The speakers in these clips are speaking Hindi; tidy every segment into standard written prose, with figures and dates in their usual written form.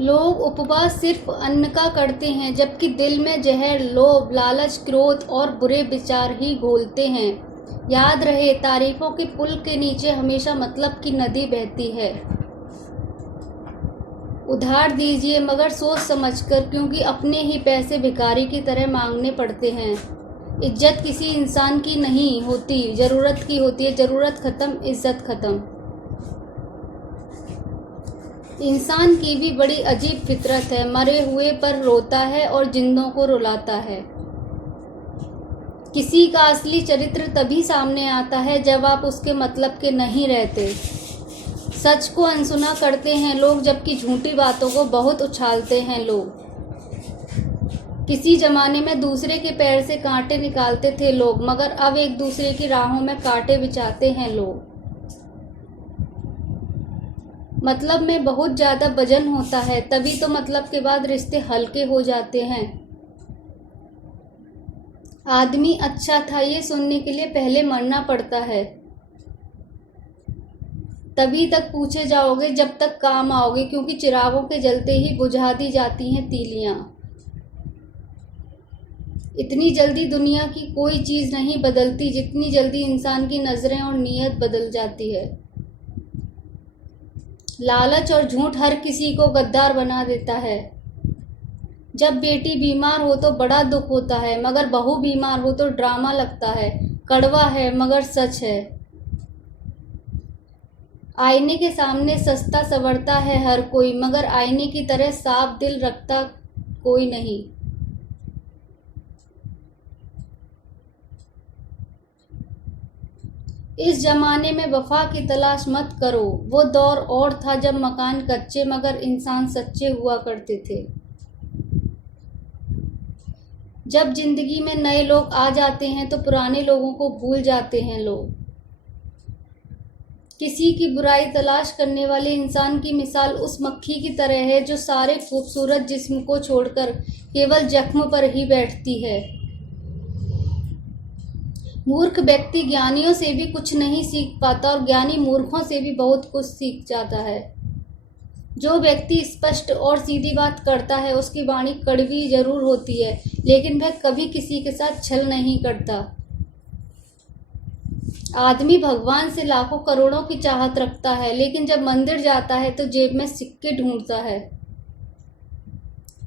लोग उपवास सिर्फ अन्न का करते हैं, जबकि दिल में जहर, लोभ, लालच, क्रोध और बुरे विचार ही घोलते हैं। याद रहे, तारीफों के पुल के नीचे हमेशा मतलब की नदी बहती है। उधार दीजिए, मगर सोच समझकर, क्योंकि अपने ही पैसे भिखारी की तरह मांगने पड़ते हैं। इज्जत किसी इंसान की नहीं होती, ज़रूरत की होती है। ज़रूरत खत्म, इज्जत खत्म। इंसान की भी बड़ी अजीब फितरत है, मरे हुए पर रोता है और जिंदों को रुलाता है। किसी का असली चरित्र तभी सामने आता है जब आप उसके मतलब के नहीं रहते। सच को अनसुना करते हैं लोग, जबकि झूठी बातों को बहुत उछालते हैं लोग। किसी जमाने में दूसरे के पैर से कांटे निकालते थे लोग, मगर अब एक दूसरे की राहों में कांटे बिछाते हैं लोग। मतलब में बहुत ज़्यादा वजन होता है, तभी तो मतलब के बाद रिश्ते हल्के हो जाते हैं। आदमी अच्छा था ये सुनने के लिए पहले मरना पड़ता है। तभी तक पूछे जाओगे जब तक काम आओगे, क्योंकि चिरागों के जलते ही बुझा दी जाती हैं तीलियां। इतनी जल्दी दुनिया की कोई चीज़ नहीं बदलती जितनी जल्दी इंसान की नज़रें और नीयत बदल जाती है। लालच और झूठ हर किसी को गद्दार बना देता है। जब बेटी बीमार हो तो बड़ा दुख होता है, मगर बहू बीमार हो तो ड्रामा लगता है। कड़वा है मगर सच है। आईने के सामने सस्ता संवरता है हर कोई, मगर आईने की तरह साफ दिल रखता कोई नहीं। इस जमाने में वफा की तलाश मत करो। वो दौर और था जब मकान कच्चे मगर इंसान सच्चे हुआ करते थे। जब जिंदगी में नए लोग आ जाते हैं तो पुराने लोगों को भूल जाते हैं लोग। किसी की बुराई तलाश करने वाले इंसान की मिसाल उस मक्खी की तरह है जो सारे खूबसूरत जिस्म को छोड़कर केवल जख्म पर ही बैठती है। मूर्ख व्यक्ति ज्ञानियों से भी कुछ नहीं सीख पाता और ज्ञानी मूर्खों से भी बहुत कुछ सीख जाता है। जो व्यक्ति स्पष्ट और सीधी बात करता है उसकी वाणी कड़वी जरूर होती है, लेकिन वह कभी किसी के साथ छल नहीं करता। आदमी भगवान से लाखों करोड़ों की चाहत रखता है, लेकिन जब मंदिर जाता है तो जेब में सिक्के ढूंढता है।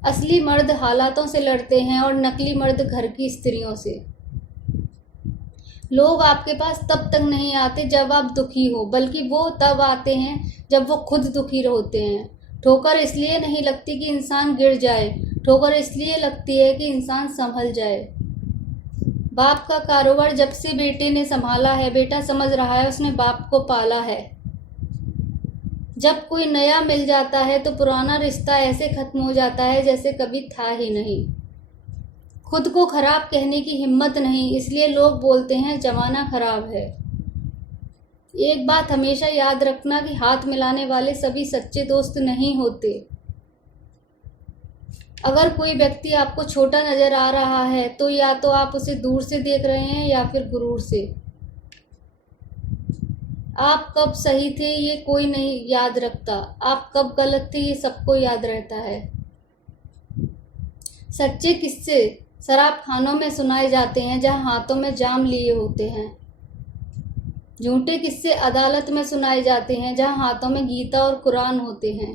असली मर्द हालातों से लड़ते हैं और नकली मर्द घर की स्त्रियों से। लोग आपके पास तब तक नहीं आते जब आप दुखी हो, बल्कि वो तब आते हैं जब वो खुद दुखी होते हैं। ठोकर इसलिए नहीं लगती कि इंसान गिर जाए, ठोकर इसलिए लगती है कि इंसान संभल जाए। बाप का कारोबार जब से बेटे ने संभाला है, बेटा समझ रहा है उसने बाप को पाला है। जब कोई नया मिल जाता है तो पुराना रिश्ता ऐसे खत्म हो जाता है जैसे कभी था ही नहीं। खुद को खराब कहने की हिम्मत नहीं, इसलिए लोग बोलते हैं जमाना खराब है। एक बात हमेशा याद रखना कि हाथ मिलाने वाले सभी सच्चे दोस्त नहीं होते। अगर कोई व्यक्ति आपको छोटा नजर आ रहा है तो या तो आप उसे दूर से देख रहे हैं या फिर गुरूर से। आप कब सही थे ये कोई नहीं याद रखता, आप कब गलत थे ये सबको याद रहता है। सच्चे किस्से शराब खानों में सुनाए जाते हैं जहां हाथों में जाम लिए होते हैं। झूठे किस्से अदालत में सुनाए जाते हैं जहां हाथों में गीता और कुरान होते हैं।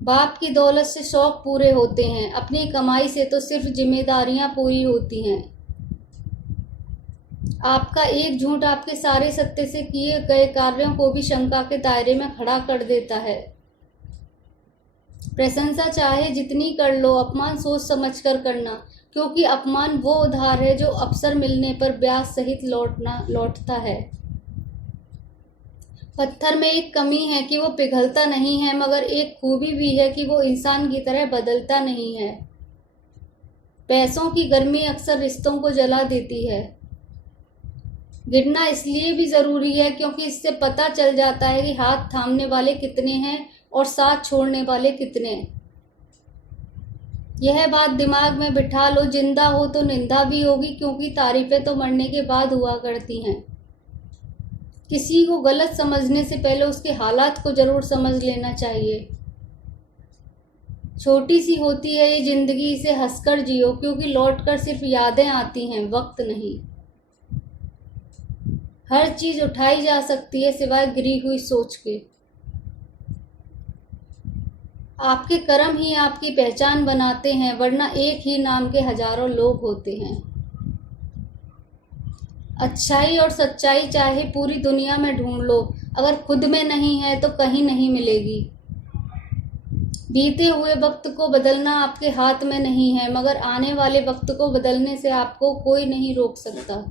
बाप की दौलत से शौक पूरे होते हैं, अपनी कमाई से तो सिर्फ जिम्मेदारियां पूरी होती हैं। आपका एक झूठ आपके सारे सत्य से किए गए कार्यों को भी शंका के दायरे में खड़ा कर देता है। प्रशंसा चाहे जितनी कर लो, अपमान सोच समझ कर करना, क्योंकि अपमान वो उधार है जो अवसर मिलने पर ब्याज सहित लौटता है। पत्थर में एक कमी है कि वो पिघलता नहीं है, मगर एक खूबी भी है कि वो इंसान की तरह बदलता नहीं है। पैसों की गर्मी अक्सर रिश्तों को जला देती है। गिरना इसलिए भी ज़रूरी है क्योंकि इससे पता चल जाता है कि हाथ थामने वाले कितने हैं और साथ छोड़ने वाले कितने। यह बात दिमाग में बिठा लो, जिंदा हो तो निंदा भी होगी, क्योंकि तारीफें तो मरने के बाद हुआ करती हैं। किसी को गलत समझने से पहले उसके हालात को जरूर समझ लेना चाहिए। छोटी सी होती है ये जिंदगी, इसे हंसकर जियो, क्योंकि लौटकर सिर्फ यादें आती हैं, वक्त नहीं। हर चीज उठाई जा सकती है सिवाय गिरी हुई सोच के। आपके कर्म ही आपकी पहचान बनाते हैं, वरना एक ही नाम के हजारों लोग होते हैं। अच्छाई और सच्चाई चाहे पूरी दुनिया में ढूंढ लो, अगर खुद में नहीं है तो कहीं नहीं मिलेगी। बीते हुए वक्त को बदलना आपके हाथ में नहीं है, मगर आने वाले वक्त को बदलने से आपको कोई नहीं रोक सकता।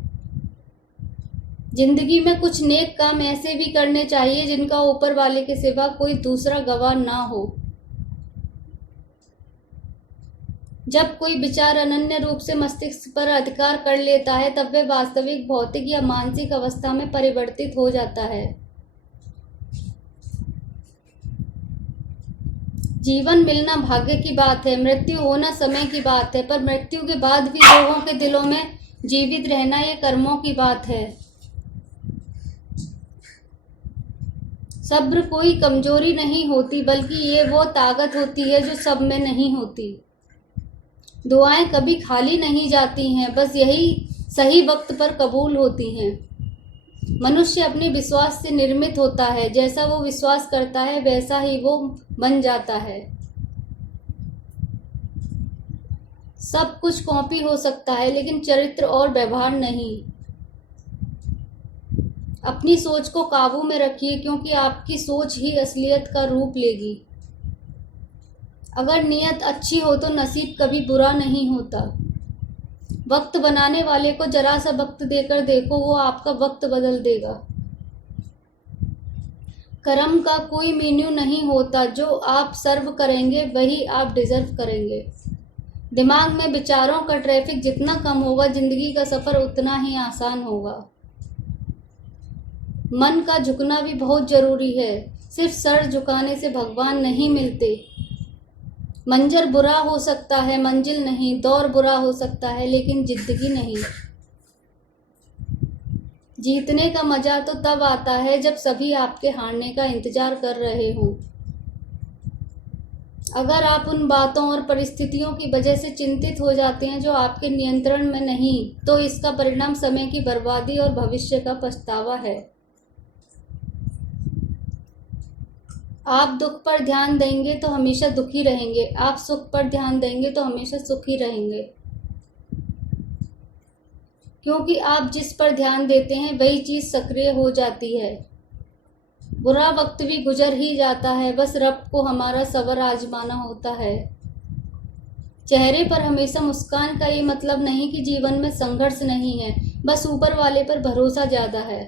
जिंदगी में कुछ नेक काम ऐसे भी करने चाहिए जिनका ऊपर वाले के सिवा कोई दूसरा गवाह ना हो। जब कोई विचार अनन्य रूप से मस्तिष्क पर अधिकार कर लेता है, तब वह वास्तविक भौतिक या मानसिक अवस्था में परिवर्तित हो जाता है। जीवन मिलना भाग्य की बात है, मृत्यु होना समय की बात है, पर मृत्यु के बाद भी लोगों के दिलों में जीवित रहना ये कर्मों की बात है। सब्र कोई कमजोरी नहीं होती, बल्कि ये वो ताकत होती है जो सब में नहीं होती। दुआएं कभी खाली नहीं जाती हैं, बस यही सही वक्त पर कबूल होती हैं। मनुष्य अपने विश्वास से निर्मित होता है, जैसा वो विश्वास करता है वैसा ही वो बन जाता है। सब कुछ कॉपी हो सकता है, लेकिन चरित्र और व्यवहार नहीं। अपनी सोच को काबू में रखिए, क्योंकि आपकी सोच ही असलियत का रूप लेगी। अगर नीयत अच्छी हो तो नसीब कभी बुरा नहीं होता। वक्त बनाने वाले को जरा सा वक्त देकर देखो, वो आपका वक्त बदल देगा। कर्म का कोई मेन्यू नहीं होता, जो आप सर्व करेंगे वही आप डिजर्व करेंगे। दिमाग में विचारों का ट्रैफिक जितना कम होगा, जिंदगी का सफर उतना ही आसान होगा। मन का झुकना भी बहुत जरूरी है, सिर्फ सर झुकाने से भगवान नहीं मिलते। मंजर बुरा हो सकता है, मंजिल नहीं। दौर बुरा हो सकता है, लेकिन जिंदगी नहीं। जीतने का मजा तो तब आता है जब सभी आपके हारने का इंतजार कर रहे हों। अगर आप उन बातों और परिस्थितियों की वजह से चिंतित हो जाते हैं जो आपके नियंत्रण में नहीं, तो इसका परिणाम समय की बर्बादी और भविष्य का पछतावा है। आप दुख पर ध्यान देंगे तो हमेशा दुखी रहेंगे, आप सुख पर ध्यान देंगे तो हमेशा सुखी रहेंगे। क्योंकि आप जिस पर ध्यान देते हैं वही चीज सक्रिय हो जाती है। बुरा वक्त भी गुजर ही जाता है, बस रब को हमारा सब्र आजमाना होता है। चेहरे पर हमेशा मुस्कान का ये मतलब नहीं कि जीवन में संघर्ष नहीं है, बस ऊपर वाले पर भरोसा ज्यादा है।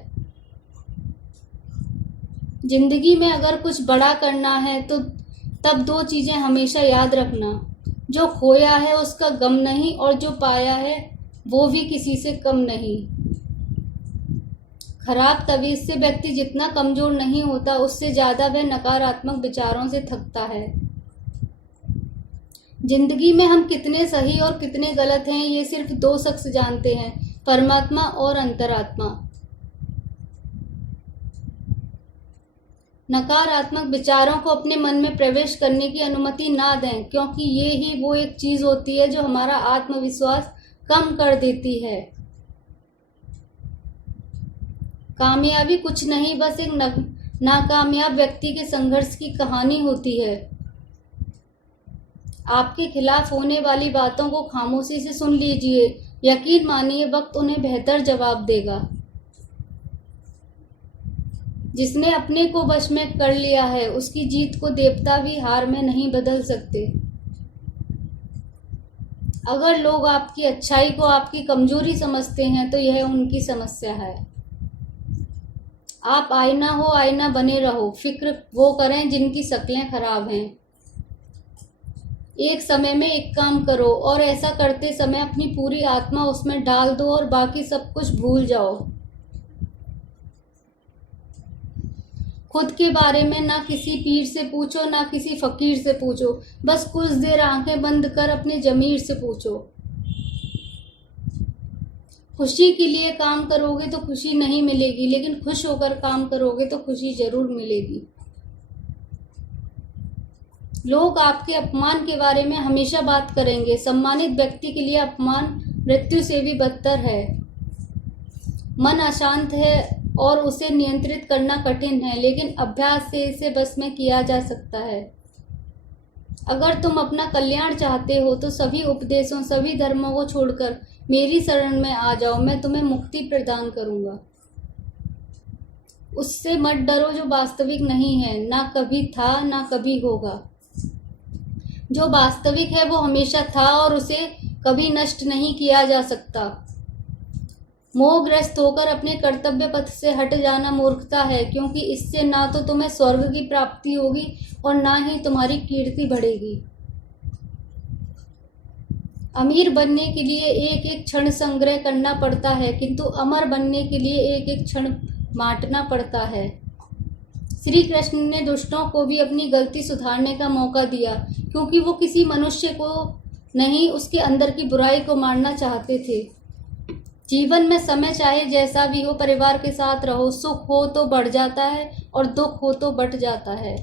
जिंदगी में अगर कुछ बड़ा करना है तो तब दो चीजें हमेशा याद रखना, जो खोया है उसका गम नहीं, और जो पाया है वो भी किसी से कम नहीं। खराब तबीयत से व्यक्ति जितना कमजोर नहीं होता, उससे ज्यादा वह नकारात्मक विचारों से थकता है। जिंदगी में हम कितने सही और कितने गलत हैं, ये सिर्फ दो शख्स जानते हैं, परमात्मा और अंतरात्मा। नकारात्मक विचारों को अपने मन में प्रवेश करने की अनुमति ना दें, क्योंकि ये ही वो एक चीज होती है जो हमारा आत्मविश्वास कम कर देती है। कामयाबी कुछ नहीं, बस एक नाकामयाब व्यक्ति के संघर्ष की कहानी होती है। आपके खिलाफ होने वाली बातों को खामोशी से सुन लीजिए, यकीन मानिए वक्त उन्हें बेहतर जवाब देगा। जिसने अपने को वश में कर लिया है, उसकी जीत को देवता भी हार में नहीं बदल सकते। अगर लोग आपकी अच्छाई को आपकी कमजोरी समझते हैं तो यह उनकी समस्या है। आप आईना हो, आईना बने रहो। फिक्र वो करें जिनकी शक्लें खराब हैं। एक समय में एक काम करो, और ऐसा करते समय अपनी पूरी आत्मा उसमें डाल दो और बाकी सब कुछ भूल जाओ। खुद के बारे में ना किसी पीर से पूछो, ना किसी फकीर से पूछो, बस कुछ देर आंखें बंद कर अपने जमीर से पूछो। खुशी के लिए काम करोगे तो खुशी नहीं मिलेगी, लेकिन खुश होकर काम करोगे तो खुशी जरूर मिलेगी। लोग आपके अपमान के बारे में हमेशा बात करेंगे। सम्मानित व्यक्ति के लिए अपमान मृत्यु से भी बदतर है। मन अशांत है और उसे नियंत्रित करना कठिन है, लेकिन अभ्यास से इसे बस में किया जा सकता है। अगर तुम अपना कल्याण चाहते हो तो सभी उपदेशों, सभी धर्मों को छोड़कर मेरी शरण में आ जाओ, मैं तुम्हें मुक्ति प्रदान करूंगा। उससे मत डरो जो वास्तविक नहीं है, ना कभी था ना कभी होगा। जो वास्तविक है वो हमेशा था और उसे कभी नष्ट नहीं किया जा सकता। मोहग्रस्त होकर अपने कर्तव्य पथ से हट जाना मूर्खता है, क्योंकि इससे ना तो तुम्हें स्वर्ग की प्राप्ति होगी और ना ही तुम्हारी कीर्ति बढ़ेगी। अमीर बनने के लिए एक एक क्षण संग्रह करना पड़ता है, किंतु अमर बनने के लिए एक एक क्षण बांटना पड़ता है। श्री कृष्ण ने दुष्टों को भी अपनी गलती सुधारने का मौका दिया, क्योंकि वो किसी मनुष्य को नहीं, उसके अंदर की बुराई को मारना चाहते थे। जीवन में समय चाहे जैसा भी हो, परिवार के साथ रहो। सुख हो तो बढ़ जाता है और दुख हो तो बढ़ जाता है।